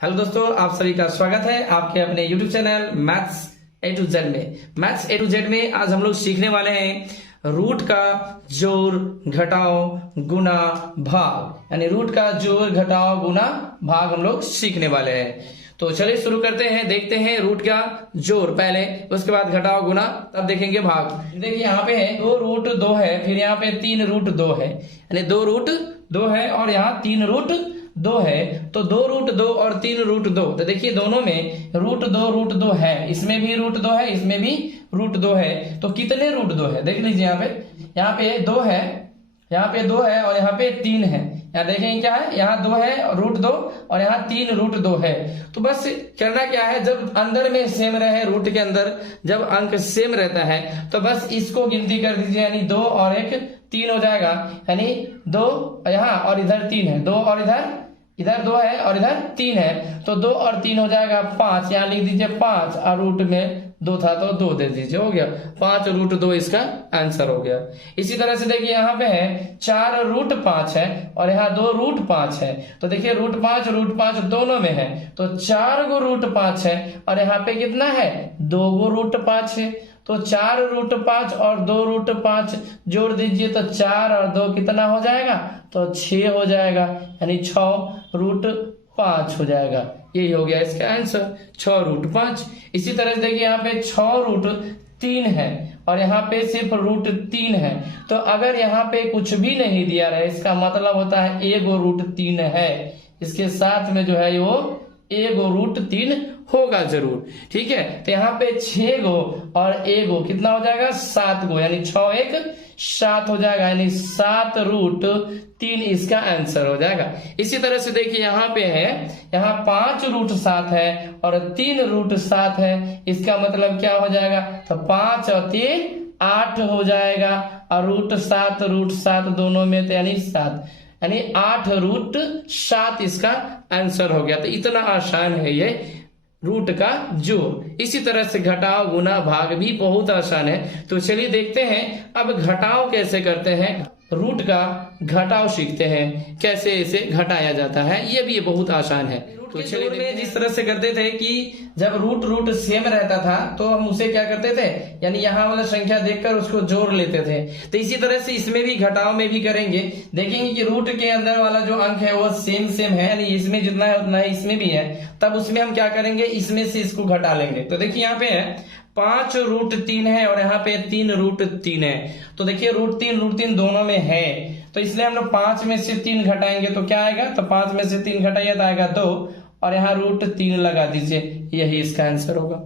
Hello दोस्तों, आप सभी का स्वागत है आपके अपने YouTube channel maths A to Z में। मैथ्स ए टू जेड में आज हम लोग सीखने वाले हैं रूट का जोड़ घटाओ गुना भाग, यानी रूट का जोड़ घटाओ गुना भाग हम लोग सीखने वाले हैं। तो चलिए शुरू करते हैं, देखते हैं रूट का जोड़ पहले, उसके बाद घटाओ गुना, तब देखेंगे भाग। देखिए यहाँ पे है 2 रूट 2 है, फिर यहाँ पे 3 रूट 2 है, यानी 2 रूट 2 है और यहाँ 3 रूट 2 है। तो 2 रूट 2 और 3 रूट 2, तो देखिए दोनों में रूट 2 है, इसमें भी रूट 2 है, इसमें भी रूट 2 है। तो कितने रूट 2 है देख लीजिए, यहाँ पे 2 है, यहाँ पे 2 है और यहाँ पे 3 है। यहाँ देखेंगे क्या है, यहाँ 2 है रूट 2 और यहाँ 3 रूट 2 है। तो बस करना क्या है, जब अंदर में सेम रहे, रूट के अंदर जब अंक सेम रहता है तो बस इसको गिनती कर दीजिए, यानी 2 और 1 3 हो जाएगा, यानी 2 यहाँ और इधर 3 है, 2 और इधर 2 है और इधर 3 है, तो 2 और 3 हो जाएगा 5। यहाँ लिख दीजिए 5 और रूट में 2 था तो 2 दे दीजिए, हो गया 5 रूट 2 इसका आंसर हो गया। इसी तरह से देखिए यहाँ पे है 4 रूट 5 है और यहाँ 2 रूट 5 है। तो देखिए रूट 5 दोनों में है, तो 4 गो रूट 5 है और यहाँ पे कितना है 2 गो रूट 5 है। तो 4 रूट 5 और 2 रूट 5 जोड़ दीजिए तो 4 और 2 कितना हो जाएगा, तो 6 हो जाएगा, यानी 6 रूट 5 हो जाएगा। यही हो गया इसका आंसर, 6 रूट 5। इसी तरह से देखिए यहाँ पे 6 रूट 3 है और यहाँ पे सिर्फ रूट 3 है। तो अगर यहाँ पे कुछ भी नहीं दिया रहे, इसका मतलब होता है एगो रूट 3 है, इसके साथ में जो है वो एगो रूट 3 होगा जरूर। ठीक है, तो यहाँ पे 6 गो और एगो कितना हो जाएगा 7 गो, यानी 6 1 7 हो जाएगा, यानी 7 रूट 3 इसका आंसर हो जाएगा। इसी तरह से देखिए यहाँ पे है, यहाँ 5 रूट 7 है और 3 रूट 7 है, इसका मतलब क्या हो जाएगा, तो 5 और 3 8 हो जाएगा और रूट 7 दोनों में, तो यानी 7, यानी 8 रूट 7 इसका आंसर हो गया। तो इतना आसान है ये रूट का जोड़। इसी तरह से घटाओ गुना भाग भी बहुत आसान है। तो चलिए देखते हैं अब घटाओ कैसे करते हैं, रूट का घटाओ सीखते हैं, कैसे इसे घटाया जाता है, ये भी बहुत आसान है। तो चलिए में जिस तरह से करते थे कि जब रूट सेम रहता था तो हम उसे क्या करते थे, यानी यहाँ वाला संख्या देखकर उसको जोड़ लेते थे। तो इसी तरह से इसमें भी घटाव में भी करेंगे, देखेंगे कि रूट के अंदर वाला जो अंक है वो सेम है, यानी इसमें जितना है उतना है इसमें भी है, तब उसमें हम क्या करेंगे, इसमें से इसको घटा लेंगे। तो देखिए यहाँ पे है 5 रूट 3 है और यहाँ पे 3 रूट 3 है। तो देखिए रूट 3 दोनों में है, तो इसलिए हम लोग 5 में से 3 घटाएंगे तो क्या आएगा, तो 5 में से 3 घटाइए तो आएगा 2 और यहाँ रूट 3 लगा दीजिए, यही इसका आंसर होगा।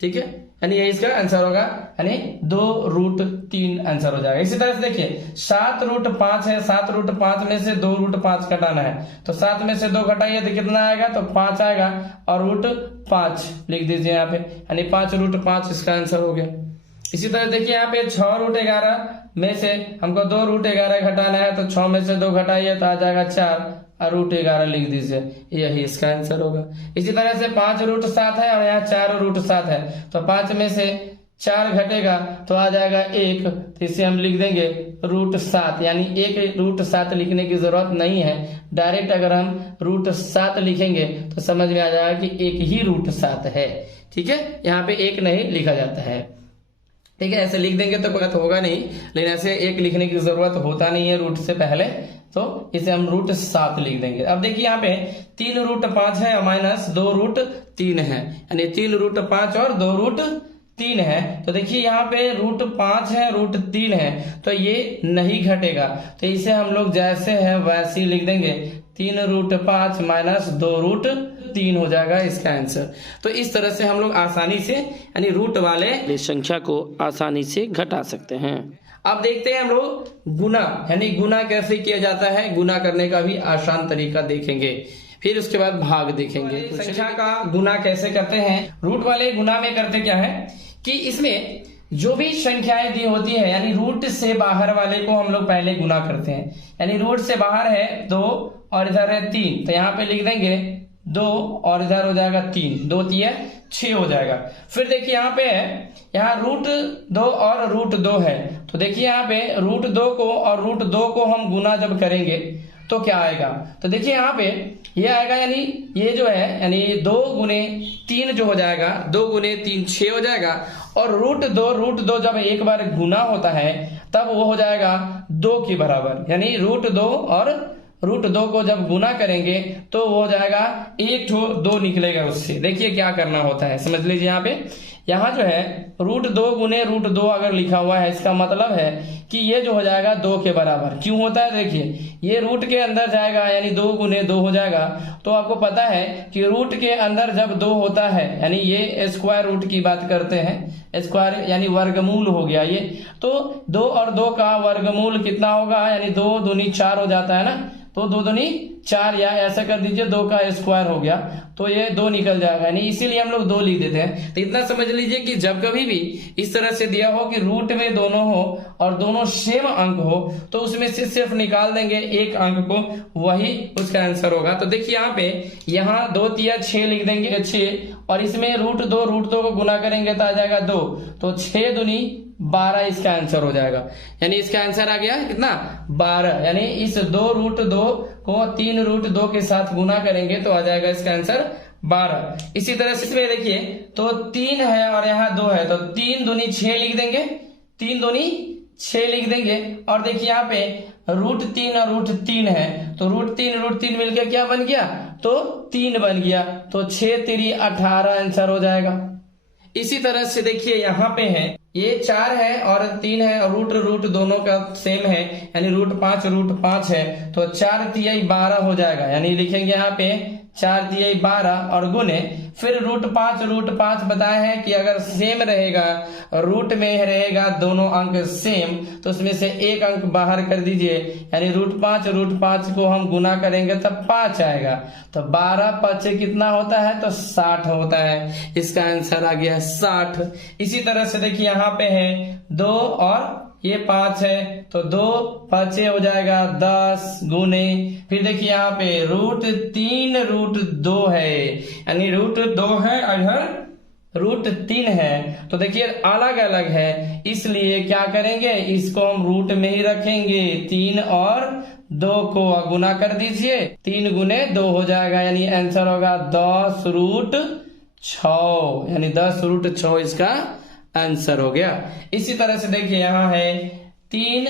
ठीक है, यानी यही इसका आंसर होगा, यानी 2 रूट 3 आंसर हो जाएगा। इसी तरह से देखिए 7 रूट 5 है, 7 रूट 5 में से 2 रूट 5 घटाना है, तो 7 में से 2 घटाइए तो कितना आएगा, तो 5 आएगा और रूट 5 लिख दीजिए यहाँ पे, यानी 5 रूट 5 इसका आंसर हो गया। इसी तरह देखिए यहाँ पे 6 रूट 11 में से हमको 2 रूट 11 घटाना है, तो 6 में से 2 घटाइए तो आ जाएगा 4 और रूट 11 लिख दीजिए, यही इसका आंसर होगा। इसी तरह से 5 रूट 7 है और यहाँ 4 रूट 7 है, तो 5 में से 4 घटेगा तो आ जाएगा 1, तो इसे हम लिख देंगे रूट 7, यानी 1 रूट 7 लिखने की जरूरत नहीं है, डायरेक्ट अगर हम रूट 7 लिखेंगे तो समझ में आ जाएगा कि 1 ही रूट 7 है। ठीक है, यहाँ पे 1 नहीं लिखा जाता है। ठीक है, ऐसे लिख देंगे तो कोई होगा नहीं, लेकिन ऐसे 1 लिखने की जरूरत होता नहीं है रूट से पहले, तो इसे हम रूट 7 लिख देंगे। अब देखिए यहाँ पे 3 रूट 5 है और माइनस 2 रूट 3 है, यानी 3 रूट 5 और 2 रूट 3 है। तो देखिए यहाँ पे रूट 5 है रूट 3 है, तो ये नहीं घटेगा, तो इसे हम लोग जैसे है वैसे ही लिख देंगे, 3 रूट 5 माइनस 2 रूट 3 हो जाएगा इसका आंसर। तो इस तरह से हम लोग आसानी से, यानी रूट वाले संख्या को आसानी से घटा सकते हैं। अब देखते हैं हम लोग गुना, यानी गुना कैसे किया जाता है, गुना करने का भी आसान तरीका देखेंगे, फिर उसके बाद भाग देखेंगे। संख्या का गुना कैसे करते हैं, रूट वाले गुना में करते क्या है कि इसमें जो भी संख्याएं दी होती है, यानी रूट से बाहर वाले को हम लोग पहले गुना करते हैं, यानी रूट से बाहर है 2 और इधर है 3, तो यहाँ पे लिख देंगे 2 और इधर हो जाएगा 3, 2 3 6 हो जाएगा। फिर देखिए यहाँ पे है, यहाँ रूट 2 और रूट 2 है, तो देखिए यहाँ पे रूट 2 को और रूट 2 को हम गुना जब करेंगे तो क्या आएगा, तो देखिए यहाँ पे ये आएगा, यानी ये जो है यानी 2 गुने 3 जो हो जाएगा, 2 गुने 3 6 हो जाएगा। और रूट दो जब एक बार गुना होता है तब वो हो जाएगा 2 के बराबर, यानी रूट 2 और रूट 2 को जब गुना करेंगे तो वो हो जाएगा 1 ठो 2 निकलेगा उससे। देखिए क्या करना होता है, समझ लीजिए यहाँ जो है रूट 2 गुने रूट 2 अगर लिखा हुआ है, इसका मतलब है कि ये जो हो जाएगा 2 के बराबर। क्यों होता है, देखिए ये रूट के अंदर जाएगा यानी 2 गुने 2 हो जाएगा। तो आपको पता है कि रूट के अंदर जब 2 होता है यानी ये स्क्वायर रूट की बात करते हैं, स्क्वायर यानी वर्गमूल हो गया ये। तो 2 और 2 का वर्गमूल कितना होगा, यानी 2 दूनी 4 हो जाता है ना, तो 2 दूनी 4, या ऐसा कर दीजिए 2 का स्क्वायर हो गया तो ये 2 निकल जाएगा, यानी इसीलिए हम लोग 2 लिख देते हैं। तो इतना समझ लीजिए कि जब कभी भी इस तरह से दिया हो कि रूट में दोनों हो और दोनों सेम अंक हो तो उसमें से सिर्फ निकाल देंगे एक अंक को, वही उसका आंसर होगा। तो देखिए यहाँ 2 तिया 6 लिख देंगे 6, और इसमें रूट 2 को गुना करेंगे तो आ जाएगा 2, तो 6 दूनी 12 इसका आंसर हो जाएगा। यानी इसका आंसर आ गया कितना, 12। यानी इस 2 रूट 2 को 3 रूट 2 के साथ गुना करेंगे तो आ जाएगा इसका आंसर 12। इसी तरह से इसमें देखिए तो 3 है और यहाँ 2 है, तो 3 दूनी 6 लिख देंगे, 3 दूनी 6 लिख देंगे। और देखिए यहाँ पे रूट 3 और रूट 3 है, तो रूट 3 मिलकर क्या बन गया, तो 3 बन गया, तो 6 3 18 आंसर हो जाएगा। इसी तरह से देखिए यहाँ पे है ये 4 है और 3 है और रूट दोनों का सेम है, यानी रूट 5 है, तो 4 तिहाई 12 हो जाएगा। यानी लिखेंगे यहाँ पे 4 तिहाई 12 और गुने फिर रूट 5 बताए हैं कि अगर सेम रहेगा, रूट में रहेगा दोनों अंक सेम, तो उसमें से एक अंक बाहर कर दीजिए, यानी रूट 5 को हम गुना करेंगे तब 5 आएगा, तो 12 5 कितना होता है, तो 60 होता है। इसका आंसर आ गया 60। इसी तरह से देखिए यहाँ पे है 2 और ये 5 है, तो 2 5 हो जाएगा 10 गुने, फिर देखिए यहाँ पे रूट 3 रूट 2 है, यानी रूट 2 है और इधर रूट 3 है, तो देखिए अलग अलग है, इसलिए क्या करेंगे, इसको हम रूट में ही रखेंगे। 3 और 2 को गुना कर दीजिए, 3 गुने 2 हो जाएगा, यानी आंसर होगा 10 रूट 6, यानी 10 रूट 6 इसका आंसर हो गया। इसी तरह से देखिए यहाँ है 3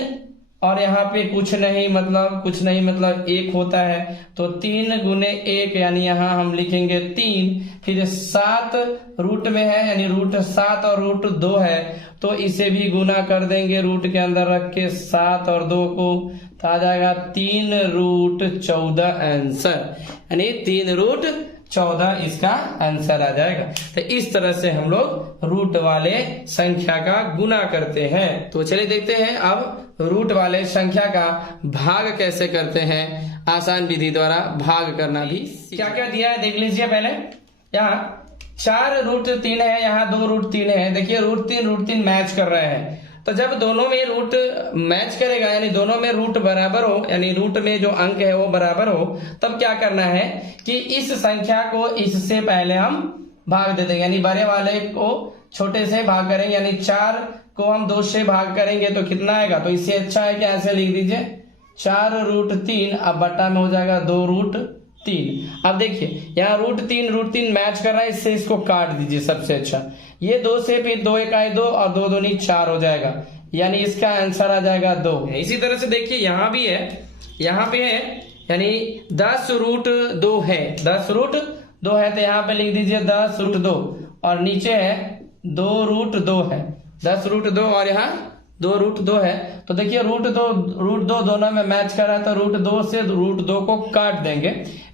और यहाँ पे कुछ नहीं मतलब 1 होता है, तो 3 गुने 1 यानी यहाँ हम लिखेंगे 3, फिर 7 रूट में है यानी रूट 7 और रूट 2 है, तो इसे भी गुना कर देंगे रूट के अंदर रख के 7 और 2 को, तो आ जाएगा 3 रूट 14 आंसर, यानी 3 रूट 14 इसका आंसर आ जाएगा। तो इस तरह से हम लोग रूट वाले संख्या का गुना करते हैं। तो चलिए देखते हैं अब रूट वाले संख्या का भाग कैसे करते हैं, आसान विधि द्वारा भाग करना भी। क्या क्या दिया है देख लीजिए पहले। यहाँ 4 रूट 3 है, यहाँ 2 रूट 3 है। देखिए रूट 3 मैच कर रहे हैं, तो जब दोनों में रूट मैच करेगा यानी दोनों में रूट बराबर हो, यानी रूट में जो अंक है वो बराबर हो, तब क्या करना है कि इस संख्या को इससे पहले हम भाग दे देंगे, यानी बड़े वाले को छोटे से भाग करेंगे, यानी 4 को हम 2 से भाग करेंगे तो कितना आएगा, तो इससे अच्छा है कि ऐसे लिख दीजिए 4 रूट 3, अब बट्टा में हो जाएगा 2 रूट 3। अब देखिए यहाँ रूट 3 मैच कर रहा है, इससे इसको काट दीजिए सबसे अच्छा, ये 2 से फिर 2 1 2 और 2 दूनी 4 हो जाएगा, यानी इसका आंसर आ जाएगा 2। इसी तरह से देखिए यहाँ भी है, यहाँ पे है यानी 10 रूट 2 है, 10 रूट 2 है, तो यहाँ पे लिख दीजिए 10 रूट 2 और नीचे है 2 रूट 2 है, 10 रूट 2 और यहाँ 2 रूट 2 है। तो देखिए रूट 2 दोनों में मैच कर रहा है, तो रूट 2 से रूट 2 को काट देंगे,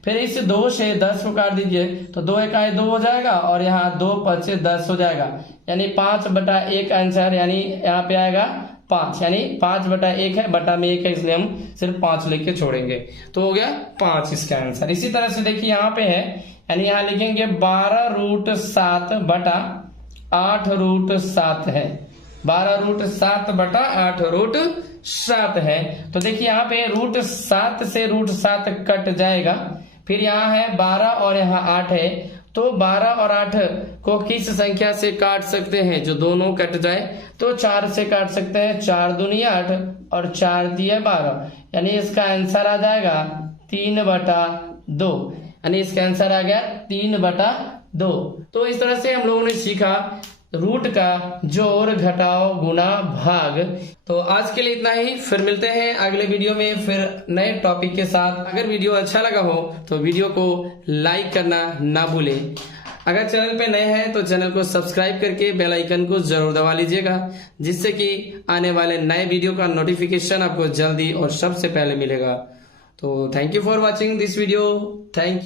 फिर इस 2 से 10 को काट दीजिए, तो 2 1 2 हो जाएगा और यहाँ 2 5 10 हो जाएगा, यानी 5/1 आंसर, यानी यहाँ पे आएगा 5, यानी 5/1 है, बटा में 1 है, इसलिए हम सिर्फ 5 लिख के छोड़ेंगे, तो हो गया 5 इसका आंसर। इसी तरह से देखिए यहाँ पे है, यानी यहाँ लिखेंगे 12 रूट 7 बटा 8 रूट 7 है, 12 रूट 7 बटा 8 रूट 7 है। तो देखिए यहाँ पे रूट 7 से रूट 7 कट जाएगा, फिर यहाँ है 12 और यहाँ 8 है, तो 12 और 8 को किस संख्या से काट सकते हैं? जो दोनों कट जाए तो 4 से काट सकते हैं। 4 दूनी 8 और 4 दिए 12, यानी इसका आंसर आ जाएगा 3/2। यानी इसका आंसर आ गया 3/2। तो इस तरह से हम लोगों ने सीखा रूट का जोड़, घटाव, गुणा, भाग। तो आज के लिए इतना ही, फिर मिलते हैं अगले वीडियो में फिर नए टॉपिक के साथ। अगर वीडियो अच्छा लगा हो तो वीडियो को लाइक करना ना भूलें। अगर चैनल पे नए हैं तो चैनल को सब्सक्राइब करके बेल आइकन को जरूर दबा लीजिएगा, जिससे कि आने वाले नए वीडियो का नोटिफिकेशन आपको जल्दी और सबसे पहले मिलेगा। तो thank you for watching this video. Thank you.